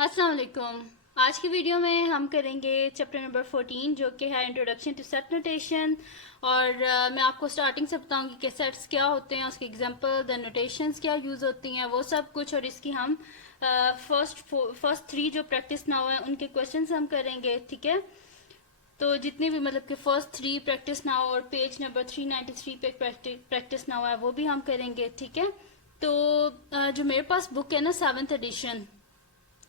अस्सलाम वालेकुम। आज की वीडियो में हम करेंगे चैप्टर नंबर 14 जो कि है इंट्रोडक्शन टू सेट नोटेशन। और मैं आपको स्टार्टिंग से बताऊंगी कि सेट्स क्या होते हैं, उसके एग्जांपल द नोटेशंस क्या यूज़ होती हैं, वो सब कुछ। और इसकी हम फर्स्ट 3 जो प्रैक्टिस नाउ है उनके क्वेश्चन हम करेंगे, ठीक है। तो जितनी भी मतलब कि फर्स्ट 3 प्रैक्टिस नाउ और पेज नंबर 393 पे प्रैक्टिस नाउ है वो भी हम करेंगे, ठीक है। तो जो मेरे पास बुक है ना 7th एडिशन,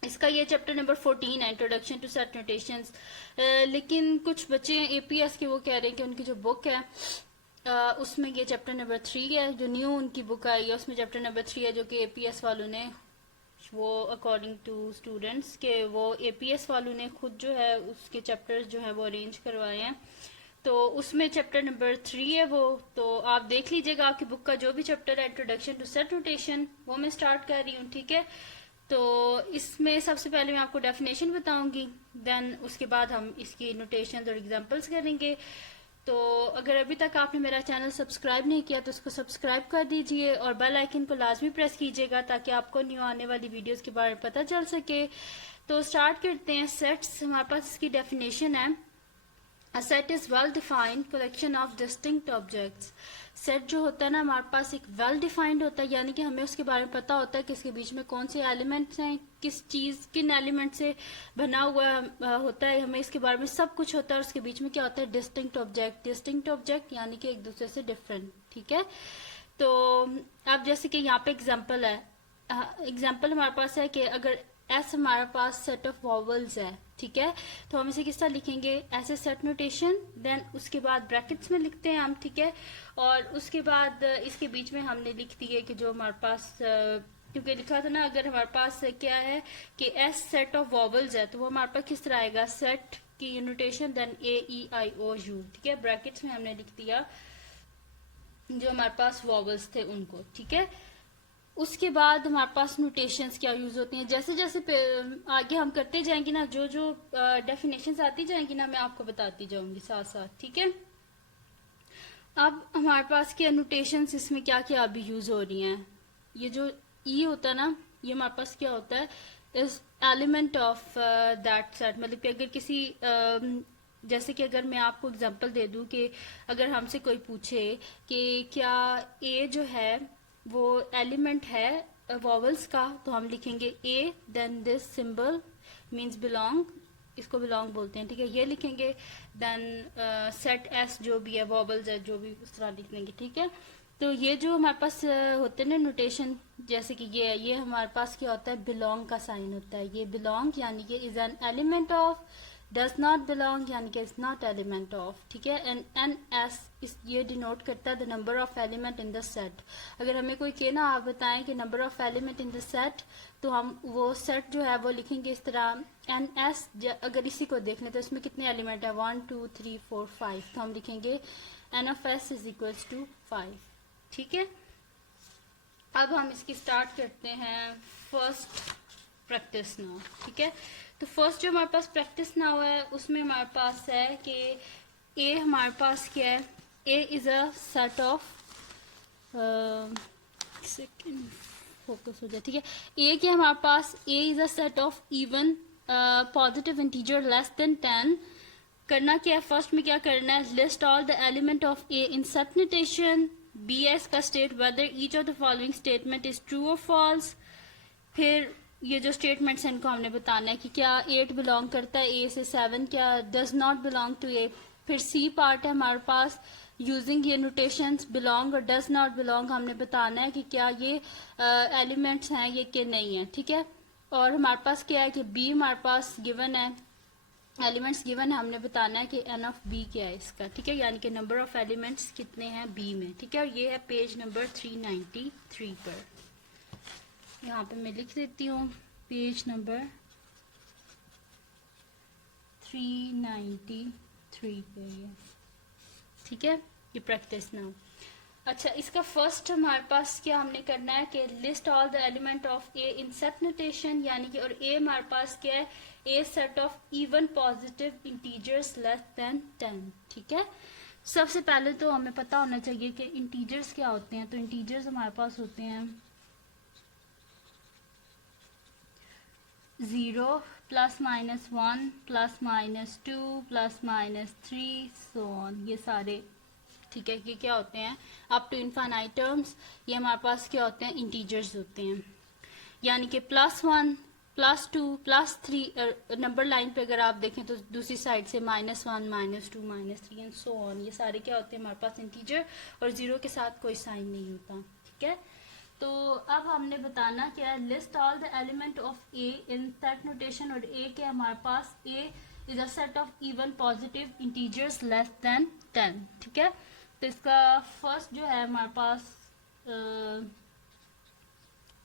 इसका ये चैप्टर नंबर 14 है, इंट्रोडक्शन टू सेट नोटेशंस। लेकिन कुछ बच्चे हैं एपीएस के, वो कह रहे हैं कि उनकी जो बुक है उसमें ये चैप्टर नंबर 3 है। जो न्यू उनकी बुक आई है उसमें चैप्टर नंबर 3 है, जो कि एपीएस वालों ने, वो अकॉर्डिंग टू स्टूडेंट्स के, वो एपीएस वालों ने खुद जो है उसके चैप्टर्स जो है वो अरेंज करवाए हैं। तो उसमें चैप्टर नंबर 3 है वो। तो आप देख लीजिएगा आपकी बुक का जो भी चैप्टर है इंट्रोडक्शन टू सेट नोटेशन, वो मैं स्टार्ट कर रही हूँ, ठीक है। तो इसमें सबसे पहले मैं आपको डेफिनेशन बताऊंगी, देन उसके बाद हम इसकी नोटेशन और एग्जांपल्स करेंगे। तो अगर अभी तक आपने मेरा चैनल सब्सक्राइब नहीं किया तो उसको सब्सक्राइब कर दीजिए और बेल आइकन को लाजमी प्रेस कीजिएगा ताकि आपको न्यू आने वाली वीडियोस के बारे में पता चल सके। तो स्टार्ट करते हैं। सेट्स, हमारे पास इसकी डेफिनेशन है, A set is well-defined collection of distinct objects. Set जो होता है ना हमारे पास एक वेल डिफाइंड होता है, यानी कि हमें उसके बारे में पता होता है कि इसके बीच में कौन से एलिमेंट्स हैं, किस चीज किन एलिमेंट से बना हुआ होता है, हमें इसके बारे में सब कुछ होता है। और उसके बीच में क्या होता है, डिस्टिंक्ट ऑब्जेक्ट। डिस्टिंक्ट ऑब्जेक्ट यानी कि एक दूसरे से डिफरेंट, ठीक है। तो अब जैसे कि यहाँ पे एग्जाम्पल है, एग्जाम्पल हमारे पास है कि अगर एस हमारे पास सेट ऑफ वॉवल्स है, ठीक है, तो हम इसे किस तरह लिखेंगे, ऐसे सेट नोटेशन, देन उसके बाद ब्रैकेट्स में लिखते हैं हम, ठीक है। और उसके बाद इसके बीच में हमने लिख दिए कि जो हमारे पास क्योंकि लिखा था ना, अगर हमारे पास क्या है कि एस सेट ऑफ वॉवल्स है तो वो हमारे पास किस तरह आएगा, सेट की नोटेशन देन AEIOU, ठीक है। ब्रैकेट्स में हमने लिख दिया जो हमारे पास वॉवल्स थे उनको, ठीक है। उसके बाद हमारे पास नोटेशंस क्या यूज होती हैं, जैसे जैसे आगे हम करते जाएंगे ना, जो जो डेफिनेशंस आती जाएंगी ना मैं आपको बताती जाऊंगी साथ साथ, ठीक है। अब हमारे पास क्या नोटेशंस इसमें क्या क्या अभी यूज हो रही हैं। ये जो ई होता है ना, ये हमारे पास क्या होता है, is element of that set. मतलब कि अगर किसी जैसे कि अगर मैं आपको एग्जांपल दे दूं कि अगर हमसे कोई पूछे कि क्या ए जो है वो एलिमेंट है वॉवल्स का, तो हम लिखेंगे A, then this symbol means belong, इसको बिलोंग बोलते हैं, ठीक है, ये लिखेंगे। देन सेट एस जो भी है वॉवल्स है जो भी उस तरह लिख देंगे, ठीक है। तो ये जो हमारे पास होते हैं ना नोटेशन, जैसे कि ये हमारे पास क्या होता है, बिलोंग का साइन होता है। ये बिलोंग यानी कि is an element of, does not belong यानी कि इज नॉट एलिमेंट ऑफ, ठीक है। एंड एन एस ये डिनोट करता है the number of element in the set. अगर हमें कोई कहना आप बताएं कि number of element in the set, तो हम वो सेट जो है वो लिखेंगे इस तरह, एन एस। अगर इसी को देख लें तो इसमें कितने एलिमेंट है, 1 2 3 4 5, तो हम लिखेंगे N of S is equals to 5, ठीक है। अब हम इसकी स्टार्ट करते हैं फर्स्ट प्रैक्टिस नाउ, ठीक है। तो फर्स्ट जो हमारे पास प्रैक्टिस नाउ है उसमें हमारे पास है कि ए हमारे पास क्या है, A is a set of, second focus हो जाए, ठीक है। ए क्या हमारे पास, A is a set of even positive integer less than 10। करना क्या है, फर्स्ट में क्या करना है, list all the element of A in set notation. B एस का state whether each of the following statement is true और फॉल्स। फिर ये जो स्टेटमेंट्स हैं इनको हमने बताना है कि क्या 8 बिलोंग करता है ए से, 7 क्या डज नॉट बिलोंग टू ए। फिर सी पार्ट है हमारे पास, यूजिंग ये नोटेशंस बिलोंग और डज नॉट बिलोंग हमने बताना है कि क्या ये एलिमेंट्स हैं ये कि नहीं है, ठीक है। और हमारे पास क्या है कि बी हमारे पास गिवन है, एलिमेंट्स गिवन है, हमने बताना है कि एन ऑफ बी क्या है इसका, ठीक है, यानी कि नंबर ऑफ एलिमेंट्स कितने हैं बी में, ठीक है। और ये है पेज नंबर 393 पर, यहाँ पे मैं लिख देती हूँ पेज नंबर 393 पे ये, ठीक है। ये प्रैक्टिस नाउ। अच्छा, इसका फर्स्ट हमारे पास क्या हमने करना है कि list all the element of A in set notation, यानी कि, और ए हमारे पास क्या है, A set of even positive integers less than 10, ठीक है। सबसे पहले तो हमें पता होना चाहिए कि इंटीजर्स क्या होते हैं। तो इंटीजर्स हमारे पास होते हैं 0 plus minus 1 plus minus 2 plus minus 3 so on, ये सारे ठीक है कि क्या होते हैं अप टू इनफाइनाइट टर्म्स, ये हमारे पास क्या होते हैं इंटीजर्स होते हैं। यानी कि +1 +2 +3 नंबर लाइन पे अगर आप देखें तो दूसरी साइड से -1 -2 -3 एंड सो ऑन, ये सारे क्या होते हैं हमारे पास इंटीजर, और 0 के साथ कोई साइन नहीं होता। ठीक है, तो अब हमने बताना क्या है, list all the element of A in set notation, और ए के हमारे पास A is a set of even positive integers less than 10। ठीक है, तो इसका फर्स्ट जो है हमारे पास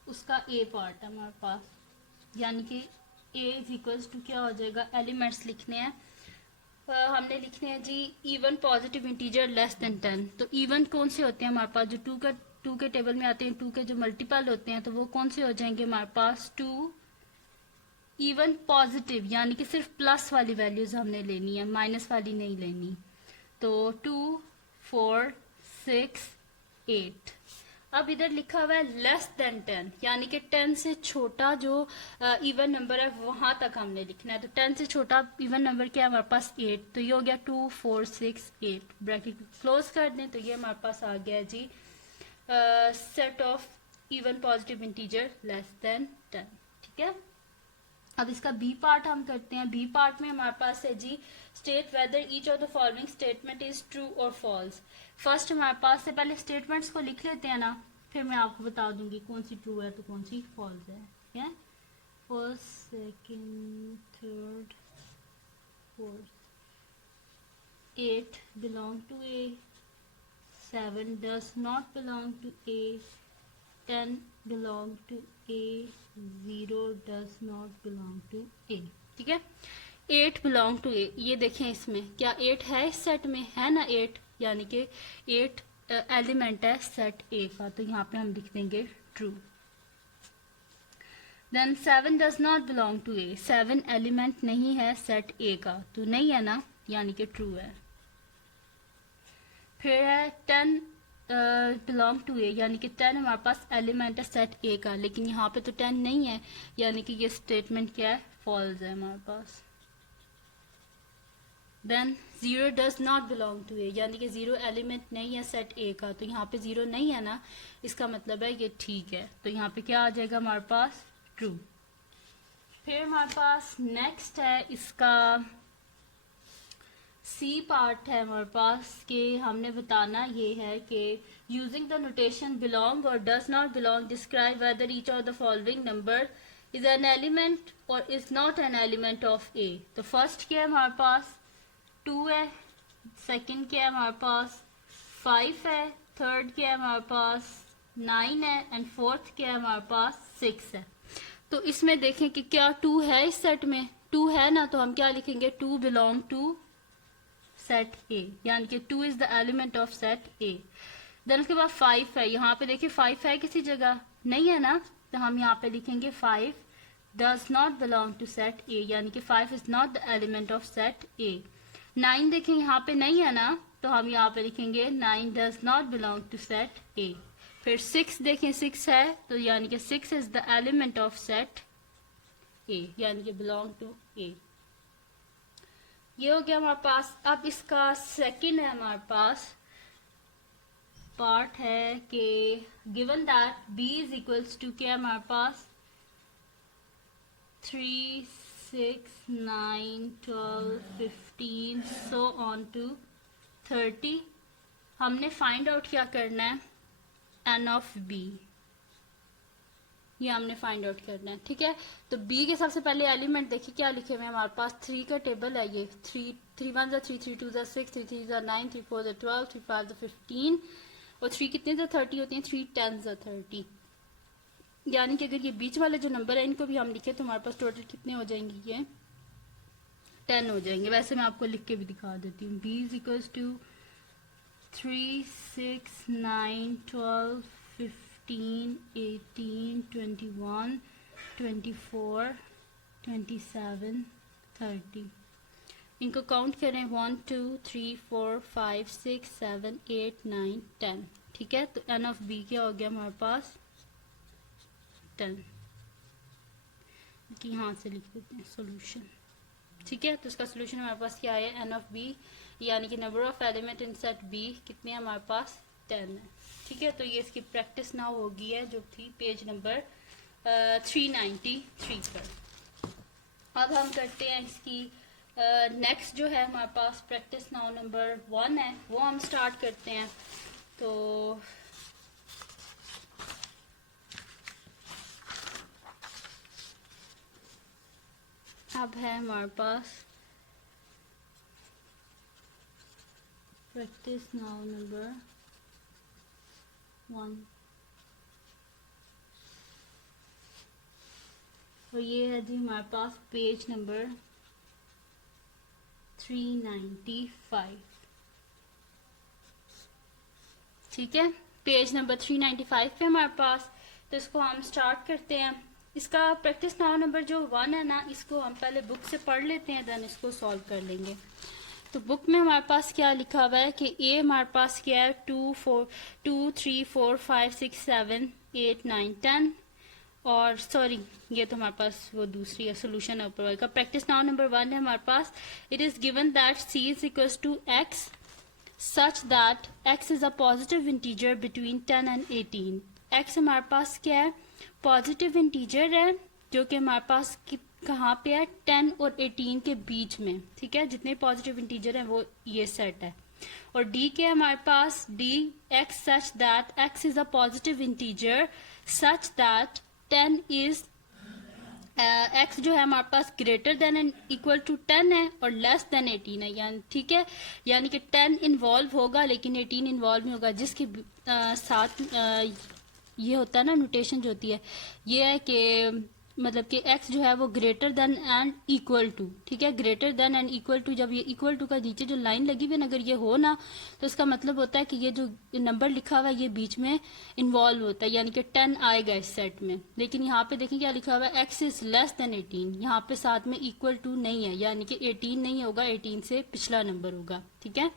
उसका ए पार्ट है हमारे पास, यानी कि ए इज इक्वल्स टू क्या हो जाएगा, एलिमेंट्स लिखने हैं हमने लिखने हैं जी even positive integer less than 10। तो इवन कौन से होते हैं हमारे पास, जो टू के टेबल में आते हैं, 2 के जो मल्टीपल होते हैं, तो वो कौन से हो जाएंगे हमारे पास 2 इवन पॉजिटिव, यानी कि सिर्फ प्लस वाली वैल्यूज हमने लेनी है, माइनस वाली नहीं लेनी। तो 2 4 6 8। अब इधर लिखा हुआ है लेस देन 10, यानी कि 10 से छोटा जो इवन नंबर है वहां तक हमने लिखना है। तो 10 से छोटा इवन नंबर क्या है हमारे पास 8, तो ये हो गया 2 4 6 8, ब्रैकेट क्लोज कर दें तो ये हमारे पास आ गया जी set of even positive integer less than 10। ठीक है, अब इसका बी पार्ट हम करते हैं। बी पार्ट में हमारे पास है जी state whether each of the following statement is true और फॉल्स। फर्स्ट हमारे पास से पहले स्टेटमेंट्स को लिख लेते हैं ना, फिर मैं आपको बता दूंगी कौन सी ट्रू है तो कौन सी फॉल्स है। ठीक है, first second third fourth. 8 belong to A, 7 does not belong to A, 10 belong to A, 0 does not belong to A। ठीक है, 8 belong to A, ये देखें इसमें क्या 8 है इस सेट में, है ना 8, यानी कि 8 एलिमेंट है सेट A का, तो यहाँ पे हम लिख देंगे true. Then 7 does not belong to A, 7 element नहीं है सेट A का, तो नहीं है ना, यानी कि ट्रू है। फिर है 10 बिलोंग टू ए, यानी कि 10 हमारे पास एलिमेंट है सेट ए का, लेकिन यहाँ पे तो 10 नहीं है, यानी कि ये स्टेटमेंट क्या है, फॉल्स है हमारे पास। Then 0 does not belong to A, यानी कि 0 एलिमेंट नहीं है सेट ए का, तो यहाँ पे 0 नहीं है ना, इसका मतलब है ये ठीक है, तो यहाँ पे क्या आ जाएगा हमारे पास ट्रू। फिर हमारे पास नेक्स्ट है इसका सी पार्ट है हमारे पास, कि हमने बताना ये है कि यूजिंग द नोटेशन बिलोंग और does not belong describe whether each of the following number is an element और is not an element of A. तो फर्स्ट क्या है हमारे पास 2 है, सेकंड क्या है हमारे पास 5 है, थर्ड क्या है हमारे पास 9 है, एंड फोर्थ क्या है हमारे पास 6 है। तो इसमें देखें कि क्या 2 है इस सेट में, 2 है ना, तो हम क्या लिखेंगे 2 बिलोंग टू सेट ए, यानी कि 2 is the element of set A. Then उसके बाद 5 है, यहाँ पे देखिए 5 है किसी जगह, नहीं है ना, तो हम यहाँ पे लिखेंगे 5 does not belong to set A, यानी कि 5 is not the element of set A. 9 देखें यहाँ पे नहीं है ना, तो हम यहाँ पे लिखेंगे 9 does not belong to set A. फिर 6 देखें 6 है, तो यानी कि 6 is the element of set A, यानी कि बिलोंग टू ए। ये हो गया हमारे पास। अब इसका सेकंड है हमारे पास पार्ट है कि given that b is equals to क्या हमारे पास 3 6 9 12 15 सो ऑन टू 30, हमने फाइंड आउट क्या करना है n ऑफ b, ये हमने फाइंड आउट करना है। ठीक है, तो b के सबसे पहले एलिमेंट देखिए क्या लिखे हुए हैं हमारे पास, 3 का टेबल है ये, 3 1 3 3 2 6 3 3 9 3 4 12 3 5 15, और 3 कितने 30 होती हैं, 3 10 30, यानी कि अगर ये बीच वाले जो नंबर है इनको भी हम लिखे तो हमारे पास टोटल कितने हो जाएंगे, ये 10 हो जाएंगे। वैसे मैं आपको लिख के भी दिखा देती हूँ, b इज इक्वल्स टू 3 6 9 12 15 18 21 24 27 30, इनको काउंट करें 1 2 3 4 5 6 7 8 9 10। ठीक है, तो n ऑफ b क्या हो गया हमारे पास 10। कि यहाँ से लिख देते हैं सोल्यूशन। ठीक है, तो इसका सोल्यूशन हमारे पास क्या है, एन ऑफ बी, यानी कि number of element in set B कितने हैं हमारे पास, 10 है। ठीक है, तो ये इसकी प्रैक्टिस नाउ होगी है जो थी पेज नंबर 393 पर। अब हम करते हैं इसकी नेक्स्ट जो है हमारे पास प्रैक्टिस नाउ नंबर 1 है, वो हम स्टार्ट करते हैं। तो अब है हमारे पास प्रैक्टिस नाउ नंबर 1, और ये है जी हमारे पास पेज नंबर 395। ठीक है, पेज नंबर 395 पे हमारे पास, तो इसको हम स्टार्ट करते हैं। इसका प्रैक्टिस नाउ नंबर जो 1 है ना, इसको हम पहले बुक से पढ़ लेते हैं, देन इसको सॉल्व कर लेंगे। तो बुक में हमारे पास क्या लिखा हुआ है कि ए हमारे पास क्या है, 2 3 4 5 6 7 8 9 10, और सॉरी ये तो हमारे पास वो दूसरी है, सोल्यूशन है ऊपर वाले का। प्रैक्टिस नाउ नंबर 1 है हमारे पास, it is given that C is equal to x such that x is a positive integer between 10 and 18। x हमारे पास क्या है, पॉजिटिव इंटीजर है, जो कि हमारे पास कहाँ पे है, 10 और 18 के बीच में। ठीक है, जितने पॉजिटिव इंटीजर हैं वो ये सेट है। और d क्या है हमारे पास, d x such that x is a positive integer such that 10 is x जो है हमारे पास greater than and equal to 10 है और लेस देन 18 है, यानी ठीक है, यानी कि 10 इन्वॉल्व होगा लेकिन 18 इन्वॉल्व नहीं होगा। जिसके साथ ये होता है ना, नोटेशन जो होती है ये है कि मतलब कि x जो है वो greater than and equal to, ठीक है, greater than and equal to, जब ये इक्वल टू का नीचे जो लाइन लगी हुई अगर ये हो ना, तो इसका मतलब होता है कि ये जो नंबर लिखा हुआ है ये बीच में इन्वॉल्व होता है, यानी कि 10 आएगा इस सेट में। लेकिन यहाँ पे देखें क्या लिखा हुआ है, x इज लेस देन 18, यहाँ पे साथ में इक्वल टू नहीं है, यानी कि 18 नहीं होगा, 18 से पिछला नंबर होगा। ठीक है,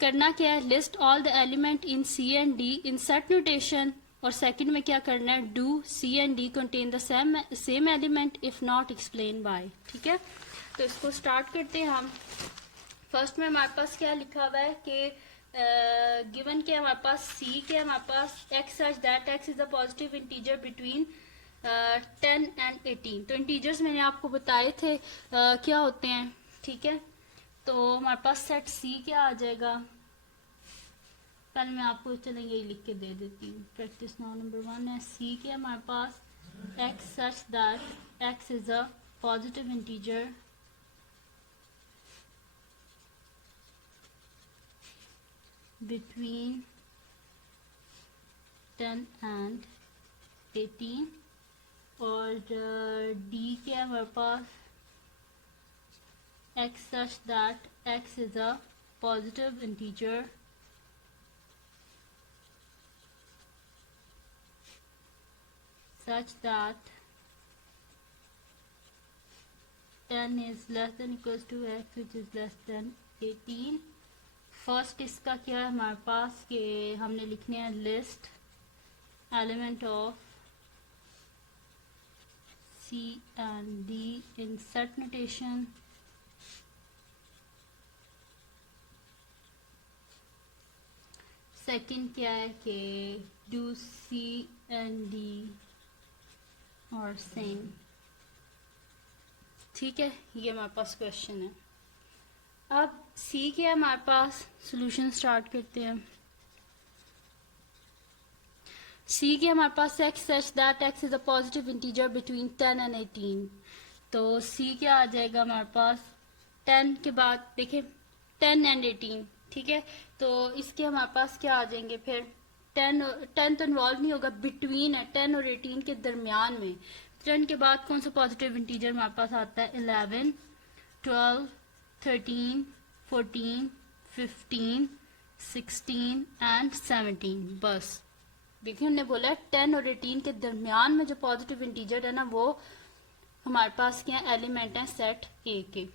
करना क्या है, list all the element in C and D in set notation, और सेकंड में क्या करना है, do C and D contain the same element if not explain by. ठीक है, तो इसको स्टार्ट करते हैं हम। फर्स्ट में हमारे पास क्या लिखा हुआ है कि गिवन क्या हमारे पास, सी क्या हमारे पास, x such that x is a positive integer between 10 and 18। तो इंटीजर्स मैंने आपको बताए थे क्या होते हैं। ठीक है, तो हमारे पास सेट सी क्या आ जाएगा, पहले मैं आपको चलेंगे लिख के दे देती हूँ। प्रैक्टिस नाउ नंबर 1 है, सी के हमारे पास x such that x is a positive integer between 10 and 18, और डी के हमारे पास x such that x is a positive integer such that 10 is less than equals to x which is less than 18। First इसका क्या है हमारे पास कि हमने लिखने हैं list element of C and D in set notation. Second क्या है कि डू सी एंड डी और सेम। ठीक है, ये हमारे पास क्वेश्चन है। अब सी के हमारे पास सॉल्यूशन स्टार्ट करते हैं। सी के हमारे पास x such that x is a positive integer between 10 and 18। तो सी क्या आ जाएगा हमारे पास, 10 के बाद देखें 10 एंड 18। ठीक है, तो इसके हमारे पास क्या आ जाएंगे फिर, 10 तो इन्वॉल्व नहीं होगा, बिटवीन है 10 और 18 के दरमियान में। 10 के बाद कौन सा पॉजिटिव इंटीजर हमारे पास आता है, 11 12 13 14 15 16 एंड 17। बस देखिए हमने बोला है 10 और 18 के दरमियान में जो पॉजिटिव इंटीजर है ना, वो हमारे पास क्या एलिमेंट है सेट ए के।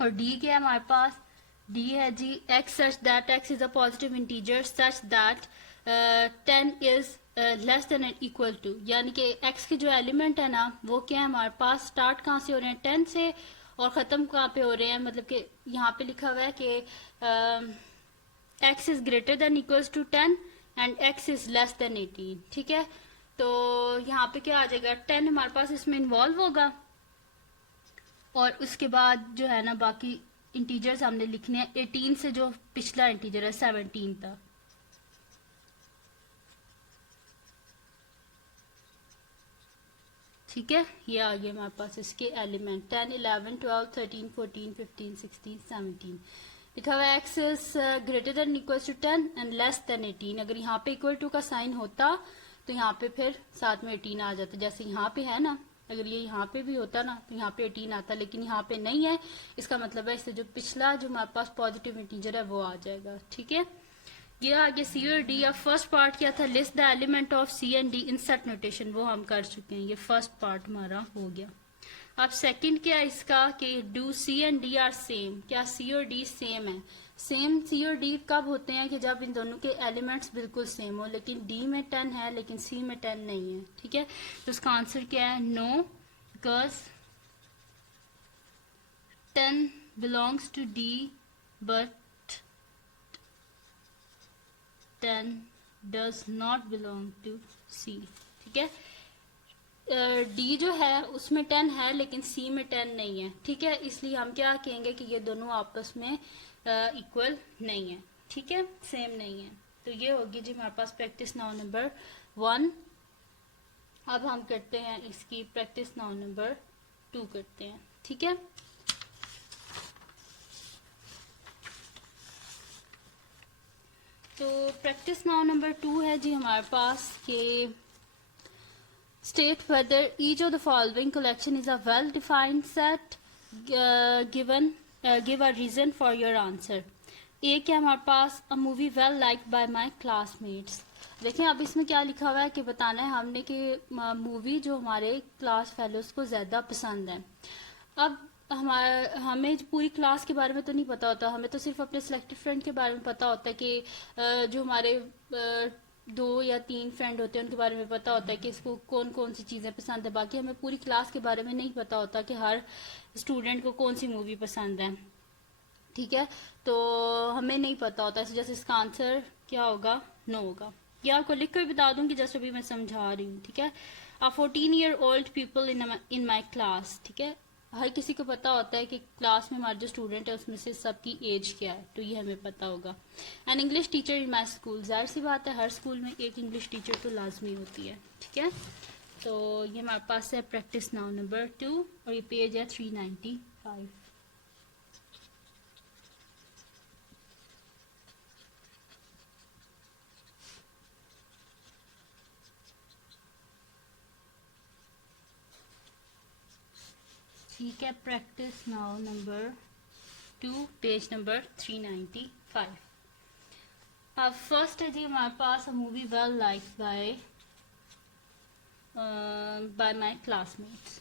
और डी क्या है हमारे पास, डी है जी x such that x is a positive integer such that 10 is less than and equal to, यानी कि x के जो एलिमेंट है ना वो क्या है हमारे पास, स्टार्ट कहाँ से हो रहे हैं 10 से और ख़त्म कहाँ पे हो रहे हैं, मतलब कि यहाँ पे लिखा हुआ है कि x is greater than equals to 10 and x is less than 18, ठीक है। तो यहाँ पे क्या आ जाएगा, 10 हमारे पास इसमें इन्वॉल्व होगा और उसके बाद जो है ना बाकी इंटीजर्स हमने लिखने हैं 18 से जो पिछला इंटीजर है 17 तक। ठीक है, ये आ गया हमारे पास इसके एलिमेंट 10, 11, 12, 13, 14, 15, 16, 17। लिखा हुआ X is greater than equal to 10 and less than 18। अगर यहाँ पे इक्वल टू का साइन होता तो यहाँ पे फिर साथ में 18 आ जाता, जैसे यहाँ पे है ना, अगर ये यहाँ पे भी होता ना तो यहाँ पे 18 आता, लेकिन यहाँ पे नहीं है। इसका मतलब है इससे जो पिछला जो हमारे पास पॉजिटिव इंटीजर है वो आ जाएगा, ठीक है। ये आगे सी और डी। अब फर्स्ट पार्ट क्या था, list the element of C and D in set notation, वो हम कर चुके हैं, ये फर्स्ट पार्ट हमारा हो गया। अब सेकंड क्या है इसका कि do C and D are same, क्या सी और डी सेम है। सेम सी और डी कब होते हैं कि जब इन दोनों के एलिमेंट्स बिल्कुल सेम हो, लेकिन डी में 10 है लेकिन सी में 10 नहीं है, ठीक है। तो इसका आंसर क्या है, no, because 10 belongs to D but 10 does not belong to C, ठीक है। डी जो है उसमें 10 है लेकिन सी में 10 नहीं है, ठीक है। इसलिए हम क्या कहेंगे कि ये दोनों आपस में इक्वल नहीं है, ठीक है, सेम नहीं है। तो ये होगी जी हमारे पास प्रैक्टिस नाउ नंबर 1। अब हम करते हैं इसकी प्रैक्टिस नाउ नंबर 2 करते हैं, ठीक है। तो प्रैक्टिस नाउ नंबर 2 है जी हमारे पास के state whether each of the following collection is a well defined set, give a reason for your answer. A क्या हमारे पास, a movie well liked by my classmates. देखिए अब इसमें क्या लिखा हुआ है कि बताना है हमने कि मूवी जो हमारे क्लास फेलोज को ज्यादा पसंद है। अब हमें पूरी क्लास के बारे में तो नहीं पता होता, हमें तो सिर्फ अपने सिलेक्टेड फ्रेंड के बारे में पता होता है कि जो हमारे 2 या 3 फ्रेंड होते हैं उनके बारे में पता होता है कि इसको कौन कौन सी चीज़ें पसंद है। बाकी हमें पूरी क्लास के बारे में नहीं पता होता कि हर स्टूडेंट को कौन सी मूवी पसंद है, ठीक है। तो हमें नहीं पता होता, जैसे इसका आंसर क्या होगा, नो होगा। ये आपको लिख कर बता दूंगी जैसे अभी मैं समझा रही हूँ, ठीक है। आ 14-year-old people in my class, ठीक है। हर किसी को पता होता है कि क्लास में हमारे जो स्टूडेंट है उसमें से सबकी एज क्या है, तो ये हमें पता होगा। N English teacher in my school, जाहिर सी बात है हर स्कूल में एक इंग्लिश टीचर तो लाजमी होती है, ठीक है। तो ये हमारे पास है प्रैक्टिस नाउ नंबर 2 और ये पेज है 395। ठीक है, practice now number 2 page number 395। अब फर्स्ट है जी हमारे पास a movie well like by my classmates.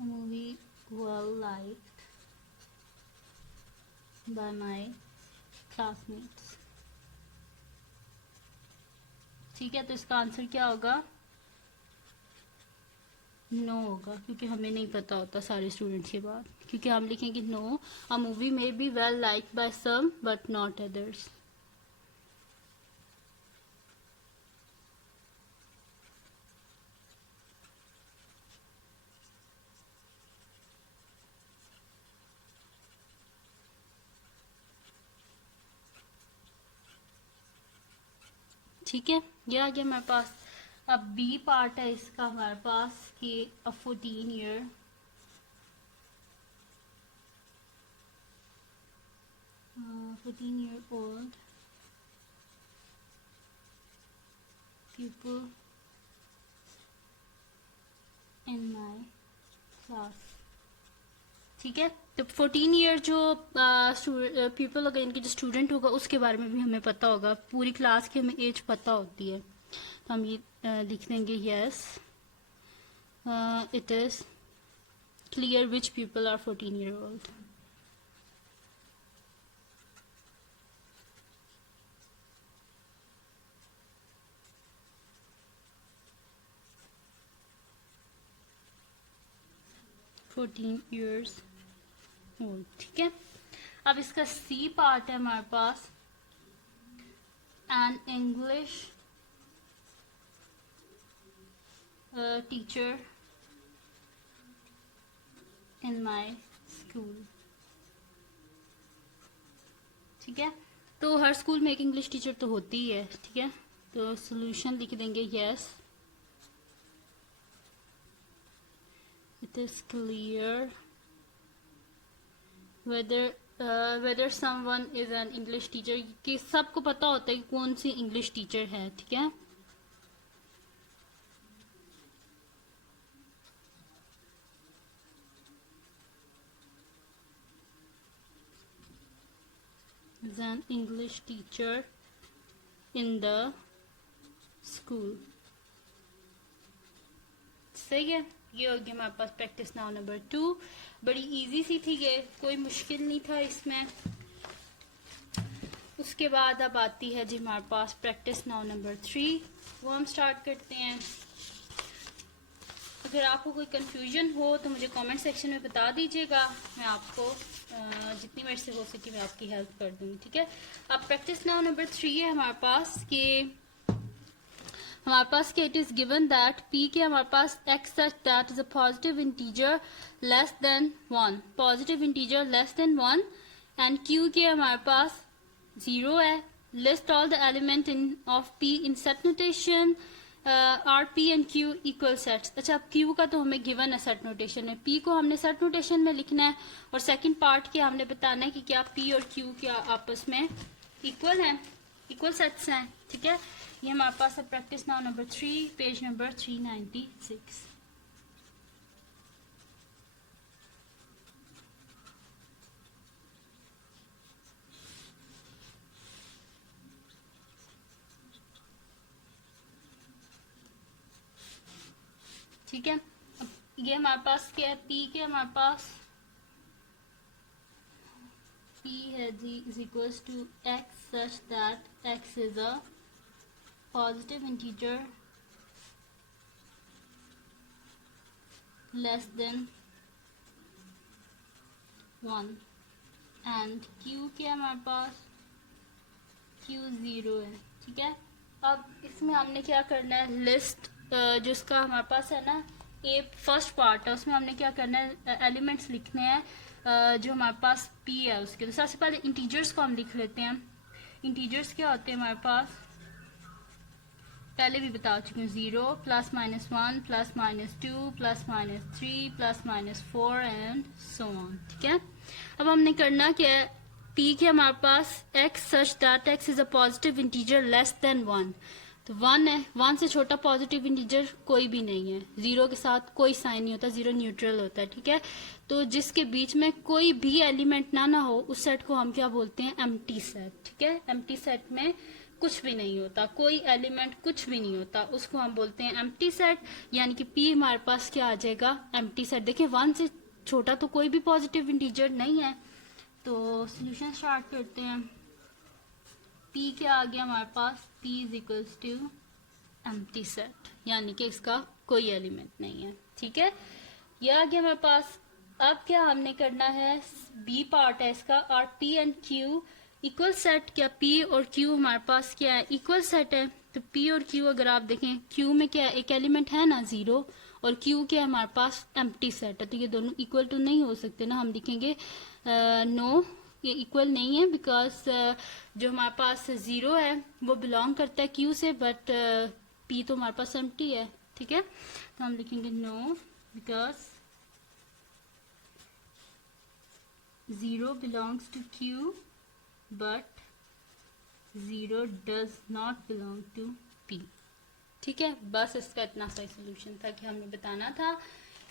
Movie well like by my classmates, ठीक है। तो इसका आंसर क्या होगा, नो होगा, क्योंकि हमें नहीं पता होता सारे स्टूडेंट्स के बाद, क्योंकि हम लिखेंगे no, a movie may be well like by some but not others. ठीक है, ये आ गया हमारे पास। अब बी पार्ट है इसका हमारे पास कि अ 14-year old pupil in my class, ठीक है। तो 14 ईयर जो पीपल होगा, इनके जो स्टूडेंट होगा उसके बारे में भी हमें पता होगा, पूरी क्लास की हमें एज पता होती है। तो हम ये लिख देंगे yes it is clear which people are 14 year old। 14 years old। ठीक है, अब इसका सी पार्ट है हमारे पास, an English teacher in my school. ठीक है, तो हर स्कूल में एक इंग्लिश टीचर तो होती ही है। ठीक है, तो सॉल्यूशन लिख देंगे yes it is clear whether someone is an English teacher, कि सबको पता होता है कि कौन सी इंग्लिश टीचर है। ठीक है, is an English teacher in the school। सही है, ये हो गया हमारे पास प्रैक्टिस नाउ नंबर 2। बड़ी इजी सी थी ये, कोई मुश्किल नहीं था इसमें। उसके बाद अब आती है जी हमारे पास प्रैक्टिस नाउ नंबर 3, वो हम स्टार्ट करते हैं। अगर आपको कोई कंफ्यूजन हो तो मुझे कमेंट सेक्शन में बता दीजिएगा, मैं आपको जितनी मेरे से हो सके मैं आपकी हेल्प कर दूंगी। ठीक है, अब प्रैक्टिस नाउ नंबर 3 है हमारे पास कि it is given that P के हमारे पास x such that is a positive integer less than 1, positive integer less than 1, and Q के हमारे पास 0 है। List all the element in of P in set notation are P and Q equal sets. अच्छा, अब Q का तो हमें given है सेट नोटेशन में, पी को हमने सेट नोटेशन में लिखना है, और सेकंड पार्ट के हमने बताना है कि क्या पी और क्यू क्या आपस में इक्वल हैं, इक्वल सेट्स हैं। ठीक है, ये हमारे पास है practice now number 3, page number 396। ठीक है, अब ये हमारे पास क्या है, पी के हमारे पास पी है जी is equals to x such that x is a positive integer less than 1, and Q के हमारे पास क्यू 0 है। ठीक है, अब इसमें हमने क्या करना है, लिस्ट जो इसका हमारे पास है ना, ए फर्स्ट पार्ट है, उसमें हमने क्या करना है, एलिमेंट्स लिखने हैं जो हमारे पास पी है उसके। तो सबसे पहले इंटीजर्स को हम लिख लेते हैं। इंटीजर्स क्या होते हैं हमारे पास, पहले भी बता चुकी हूँ, 0 plus minus 1 plus minus 2 plus minus 3 plus minus 4 and so on. ठीक है, अब हमने करना क्या है, पी के हमारे पास x such that x is a positive integer less than 1, तो 1 है, 1 से छोटा पॉजिटिव इंटीजर कोई भी नहीं है, 0 के साथ कोई साइन नहीं होता, 0 न्यूट्रल होता है। ठीक है, तो जिसके बीच में कोई भी एलिमेंट ना हो उस सेट को हम क्या बोलते हैं, एम्प्टी सेट। ठीक है, एम्प्टी सेट में कुछ भी नहीं होता, कोई एलिमेंट कुछ भी नहीं होता, उसको हम बोलते हैं एम्प्टी सेट, यानी कि पी हमारे पास क्या आ जाएगा, एम्प्टी सेट। देखिए 1 से छोटा तो कोई भी पॉजिटिव इंटीजर नहीं है। तो सोल्यूशन स्टार्ट करते हैं। पी क्या आ गया हमारे पास, P is equals to empty set, यानी कि इसका कोई एलिमेंट नहीं है। ठीक है, ये आ गया हमारे पास। अब क्या हमने करना है, बी पार्ट है इसका, और P and Q equal set. क्या P और Q हमारे पास क्या है, इक्वल सेट है। तो P और Q अगर आप देखें, Q में क्या है, एक एलिमेंट है ना 0, और Q क्या है हमारे पास, एम्प्टी सेट है। तो ये दोनों इक्वल तो नहीं हो सकते ना, हम लिखेंगे नो, ये इक्वल नहीं है, बिकॉज जो हमारे पास 0 है वो बिलोंग करता है Q से, बट P तो हमारे पास एम्प्टी है। ठीक है, तो हम लिखेंगे no because 0 belongs to Q but 0 does not belong to P। ठीक है, बस इसका इतना सा सोल्यूशन था कि हमने बताना था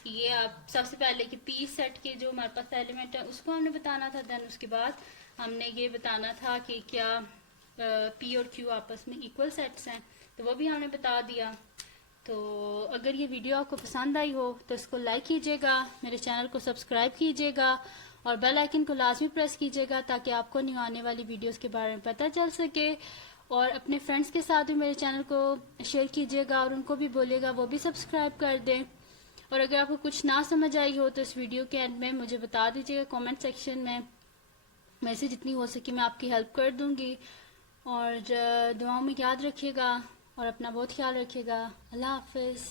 ये आप सबसे पहले कि पी सेट के जो हमारे पास एलिमेंट है उसको हमने बताना था, देन उसके बाद हमने ये बताना था कि क्या पी और क्यू आपस में इक्वल सेट्स हैं, तो वो भी हमने बता दिया। तो अगर ये वीडियो आपको पसंद आई हो तो इसको लाइक कीजिएगा, मेरे चैनल को सब्सक्राइब कीजिएगा और बेल आइकन को लाजमी प्रेस कीजिएगा ताकि आपको न्यू आने वाली वीडियोस के बारे में पता चल सके। और अपने फ्रेंड्स के साथ भी मेरे चैनल को शेयर कीजिएगा और उनको भी बोलिएगा वो भी सब्सक्राइब कर दें। और अगर आपको कुछ ना समझ आई हो तो इस वीडियो के एंड में मुझे बता दीजिएगा कमेंट सेक्शन में। मेरे से जितनी हो सके मैं आपकी हेल्प कर दूंगी। और दुआओं में याद रखिएगा और अपना बहुत ख्याल रखिएगा। अल्लाह हाफिज़।